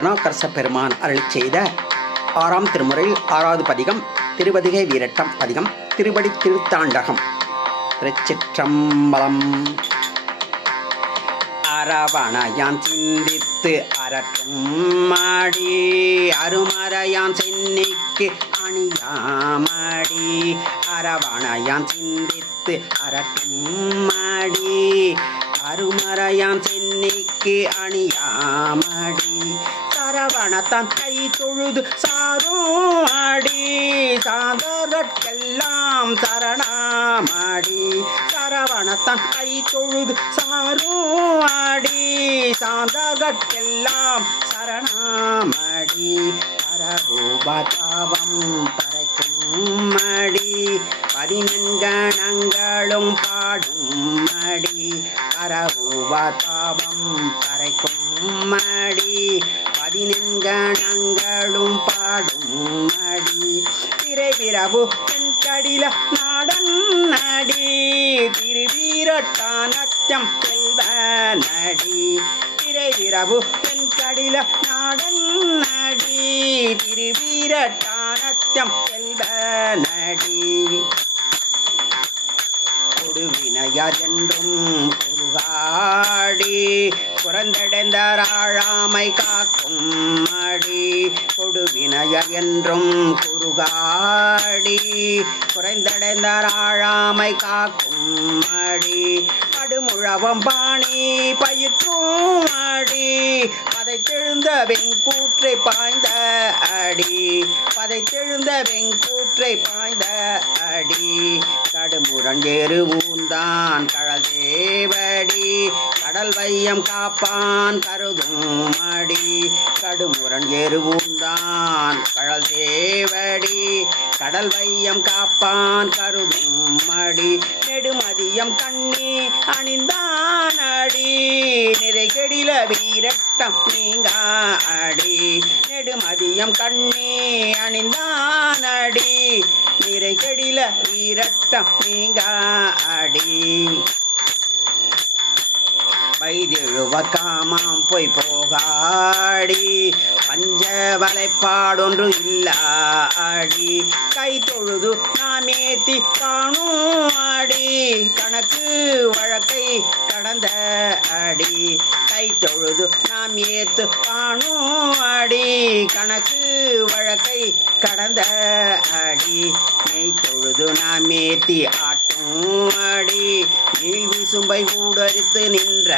திருநாவுக்கரச பெருமான் அருளிச் செய்த 6ஆம் திருமுறையில் 6வது பதிகம் திருவதிகை வீரட்டம் பதிகம் திருவடி திருத்தாண்டகம். திருச்சிற்றம்பலம். அரவணையான் சிந்தித்து அரற்றும் மாடி அருமறையான் சென்னிக்கு அணியாமடி அரவணையான் சிந்தித்து அரற்றும் மாடி அருமறையான் சென்னிக்கு அணியாமடி சரவணத்தான் கை தொழுது சாரும் ஆடி சாந்தரற்கெல்லாம் சரணாமாடி சரவணத்தான் கை தொழுது சாரும் ஆடி சாந்தரற்கெல்லாம் சரணாமாடி பரபூபாதாவம் பறைக்கும் மடி 14 பாடும் மடி பரபூபாதாவம் பறைக்கும் மடி 14 பாடும் மடி திரைவிரவு தென்கடில நாடன் நடி திருவீரட்டானத்தம் செல்வ நடி திரைவிரவு தென்கடில நாடன் நடி திருவீரட்டானத்தம் செல்வ நடி கொடுவினையென்றும் குறுகாடி புறந்தடைந்தாராழாமை காக்கும் மடி கொடுவினையென்றும் குறுகாடி குறைந்தடைந்தாராழாமை காக்கும் மடி படுமுழவம் பாணி பயிற்றும் அடி பதைத்தெழுந்த வெங்கூற்றை பாய்ந்த அடி பதைத்தெழுந்த வெங்கூற்றை பாய்ந்த அடி கடுமுரண் ஏறு ஊந்தான் கழல் சேவடி கடல் வையம் காப்பான் கருதும் மடி கடுமுரண் ஏறு ஊந்தான் கழல் சேவடி கடல் வையம் காப்பான் கருதும் மடி நெடுமதியம் கண்ணி அணிந்தான் அடி நிறைகெடில வீரட்டம் நீங்க அடி நெடுமதியம் கண்ணி அணிந்தான் அடி நிறைகெடில வீரட்டம் நீங்க அடி வைதெழுவ காமாம் போய் போகாடி பஞ்ச வலைப்பாடொன்று இல்ல அடி கை தொழுது நாமேத்தி காணும் அடி கணக்கு வழக்கை கடந்த அடி கை தொழுது நாம் ஏத்து காணும் அடி கணக்கு வழக்கை கடந்த அடி மெய் தொழுது நாம் ஏத்தி ஆட்டும் அடி நீள் விசும்பை ஊடரித்து நின்ற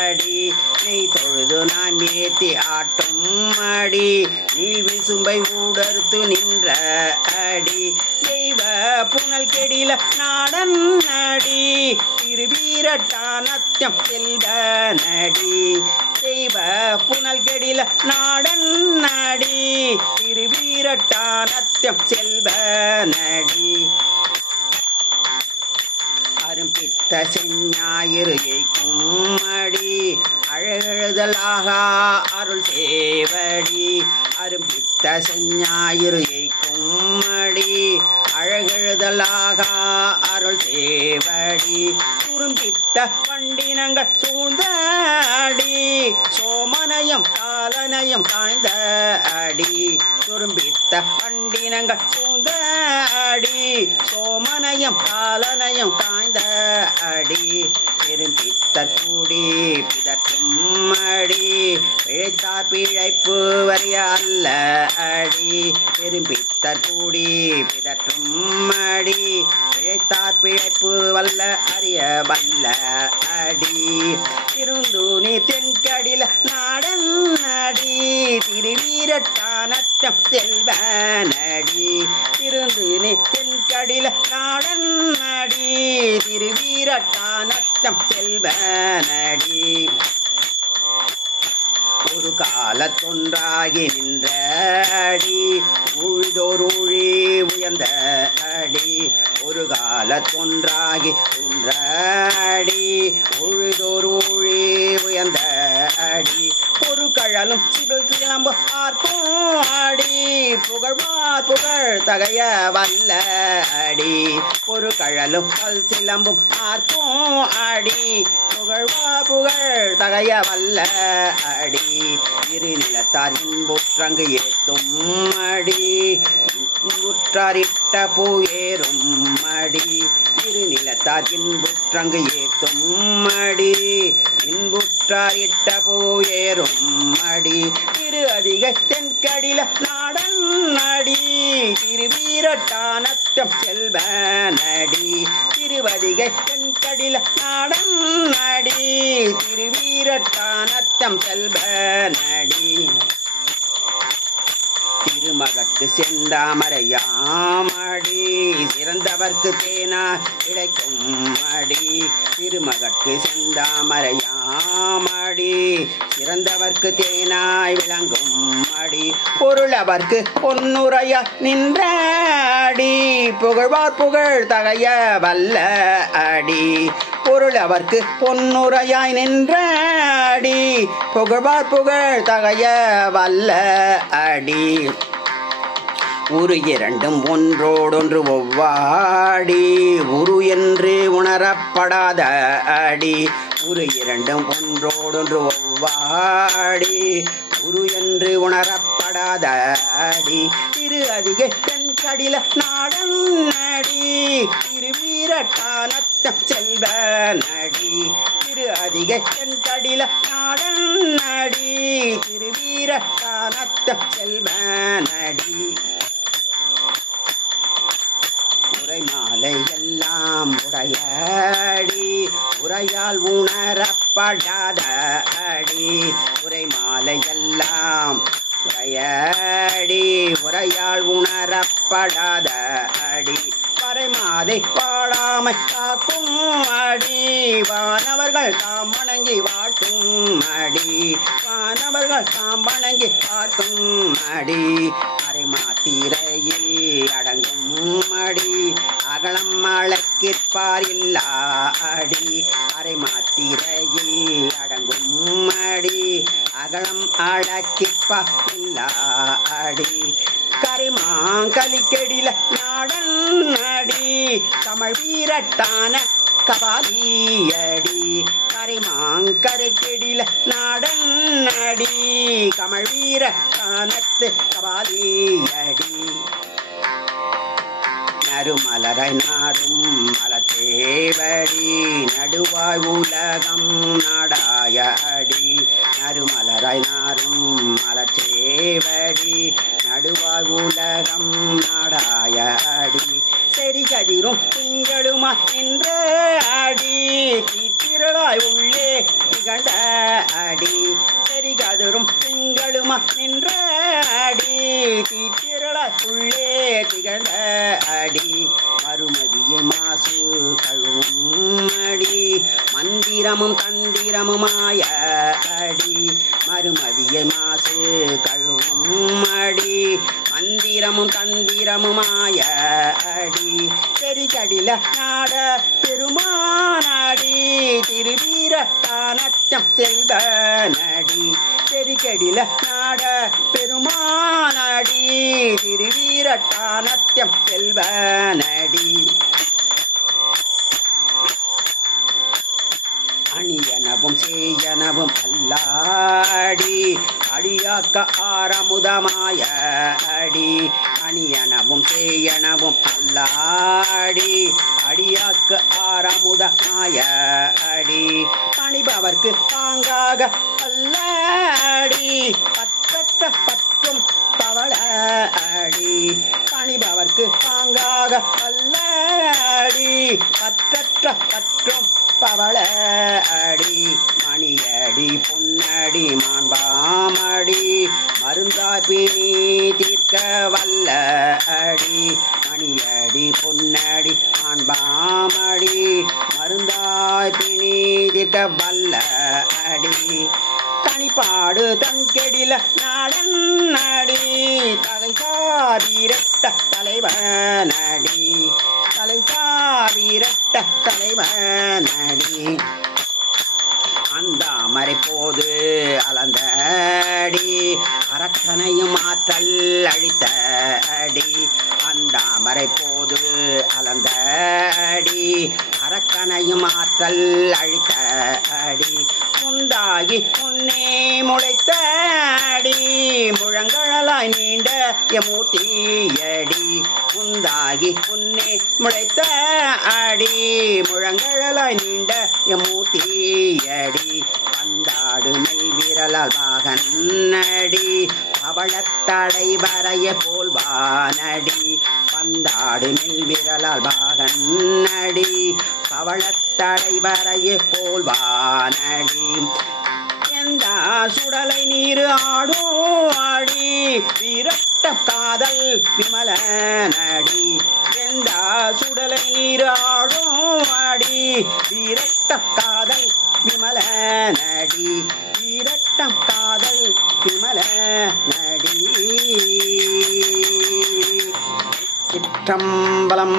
அடி நெய் தொழுது நாம் ஏத்தி ஆட்டும் அடி நீள் விசும்பை ஊடறுத்து நின்ற அடி தெய்வ புனல் கெடில நாடன் நடி திருவீரட்டானத்தம் செல்வ நடி தெய்வ புனல் கெடில நாடன் நடி திருவீரட்டானத்தம் செல்வ நடி அரும்பித்த செஞ்ஞாயிறு கும்மடி அழகெழுதலாக அருள் சேவடி அரும்பித்த செஞ்ஞாயிறு கும்மடி அழகெழுதலாக அருள் சேவடி குறும்பித்த வண்டினங்கள் சூழ்ந்த அடி சோமனயம் காலனயம் காய்ந்த அடி குறும்பித்த வண்டினங்கள் சூழ்ந்த அடி சோமனயம் காலனயம் காய்ந்த அடி பெரும்பித்த கூடி பிதற்றும் அடி பிழைத்தார் பிழைப்பு வரிய அல்ல அடி பெரும்பித்த கூடி பிதற்றும் அடி பிழைத்தார் பிழைப்பு வல்ல அறிய வல்ல அடி திருந்தூனி தென்கடில நாடன் நடி திருவீரட்டானத்தம் செல்வ நடி திருந்தூனி தென்கடில நாடன் நடி திருவீரட்டானத்தம் செல்வ நடி ஒரு காலத்தொன்றாகி நின்ற அடி ஊழிதோர் ஊழி உயர்ந்த அடி ஒரு காலத்தொன்றாகி நின்ற அடி ஊழிதோர் ஊழி உயர்ந்த அடி ஒரு கழலும் சிபில் சிலம்பு ஆர்க்கும் அடி புகழ்வார் புகழ் தகைய வல்ல அடி ஒரு கழலும் கல் சிலம்பும் ஆர்க்கும் அடி புகழ்வார் புகழ் தகைய வல்ல அடி இருநிலத்தார் இன்புற்றங்கு ஏத்தும் அடி இன்புற்றாரிட்ட பூயேறும் அடி இருநிலத்தார் இன்புற்றங்கு ஏத்தும் அடி இன்புற்றாரிட்ட பூயேறும் அடி திரு அதிக தென்கடில நாடன் அடி திருவீரட்டானத்தம் செல்வ நடி திருவதிகை தென்கடில நாடன் அடி திருவீரட்டானத்தம் செல்வ நடி திருமகற்கு செந்தாமரையாமடி சிறந்தவர்க்கு தேனா கிடைக்கும் அடி திருமகற்கு செந்தாமரையாமடி சிறந்தவர்க்கு தேனாய் விளங்கும் அடி பொருளவர்க்கு பொன்னுரைய நின்றாடி புகழ்வார் புகழ் தகைய வல்ல அடி பொருளவர்க்கு பொன்னுரையாய் நின்றாடி புகழ்வார் புகழ் தகைய வல்ல அடி உரு இரண்டும் ஒன்றோடொன்று ஒவ்வாடி உரு என்று உணரப்படாத அடி உரு இரண்டும் ஒன்றோடொன்று ஒவ்வாடி உரு என்று உணரப்படாத அடி திரு அதிக தென்கடில நாடன் நடி திருவீரட்டானத்தம் செல்வ நடி திரு அதிக தென்கடில நாடன் நடி திருவீரட்டானத்தம் செல்வ நடி உரை மாலை எல்லாம் உடையடி உரையால் உணரப்படாத அடி உரை மாலை எல்லாம் உரையடி உரையால் உணரப்படாத அடி பறைமாதை பாடாமை காக்கும் அடி வானவர்கள் தாம் வணங்கி வாழ்த்தும் அடி வானவர்கள் தாம் வணங்கி வாழ்த்தும் அடி அரைமாத்திரையில் அடங்கும் அடி அகலம் அழக்கிற்பார் இல்லா அடி அரைமாத்திரையில் அடங்கும் அடி அகலம் அழக்கிற்பார் இல்லா அடி கரிமாங்கலிக்கெடில நாடன் அடி தமிழ் வீரட்டான கபாலியடி கரிமாங்கருக்கெடில நாடன் அடி கமழ் வீரட்டானத்து கபாலியடி நறுமலரை நாரும் மலத்தேவடி நடுவாய் உலகம் நாடாய அடி நறுமலரை நாரும் மலத்தேவடி நடுவாய் உலகம் நாடாய அடி செரி கதிரும் திங்களுமா என்ற அடி திரளாய் உள்ளே திகழ்ந்த அடி செரி கதிரும் திங்களுமா நின்ற அடி திரளாய் உள்ளே திகழ்ந்த அடி மறுமதிய மாசு கழுவும் அடி மந்திரமும் தந்திரமுமாய அடி மறுமதிய மாசு கழுவும் அடி மந்திரமும் தந்திரமுமாய அடி செரிகடில நாட பெருமானடி திருவீரட்டானத்தம் செல்வ நடி செரிகடில நாட பெருமானடி திருவீரட்டானத்தம் செல்வ நடி அணியனவும் செய்யனவும் அல்லாடி அடியாக்க ஆரமுதமாய அடி அணியனவும் செய்யனவும் அல்லாடி அடியாக்க ஆரமுதமாய அடி பணிபவர்க்கு தாங்காக அல்லாடி பற்றற்ற பற்றும் பவள அடி பணிபவர்க்கு தாங்காக அல்லாடி பற்றற்ற பற்றும் பவள அடி மணியடி பொன்னடி மாண்பாமடி மருந்தாய் பிணி தீர்க்க வல்ல அடி மணியடி பொன்னடி மாண்பாமடி மருந்தாய் பிணி தீர்க்க வல்ல அடி தனிப்பாடு தங்கெடில நாடன் அடி தலைசாரிரட்ட தலைவனடி தலைசாரிரட்ட தலைவனடி அந்தாமரை போது அலந்தடி அரக்கனையும் ஆற்றல் அழித்த அடி அந்தாமரை போது அலந்தடி அரக்கனையும் ஆற்றல் அழித்த அடி முந்தாகி முன்னே முளைத்த அடி முழங்கழலாய் நீண்ட எமூர்த்தியடி முந்தாகி முன்னே முளைத்த அடி முழங்கழலாய் நீண்ட எமூர்த்தியடி பந்தாடு மெய் விரலால் பாகன்னடி பவளத்தடை வரைய போல்வானடி பந்தாடு மெல் விரலால் பாகன்னடி பவளத்தடை வரைய போல்வானடி எந்த சுடலை நீர் ஆடும் ஆடி விரட்ட காதல் விமலனடி எந்த சுடலை நீர் ஆடும் ஆடி விரட்ட காதல் விமலனடி விரட்டம் காதல் விமலனடி. சிற்றம்பலம்.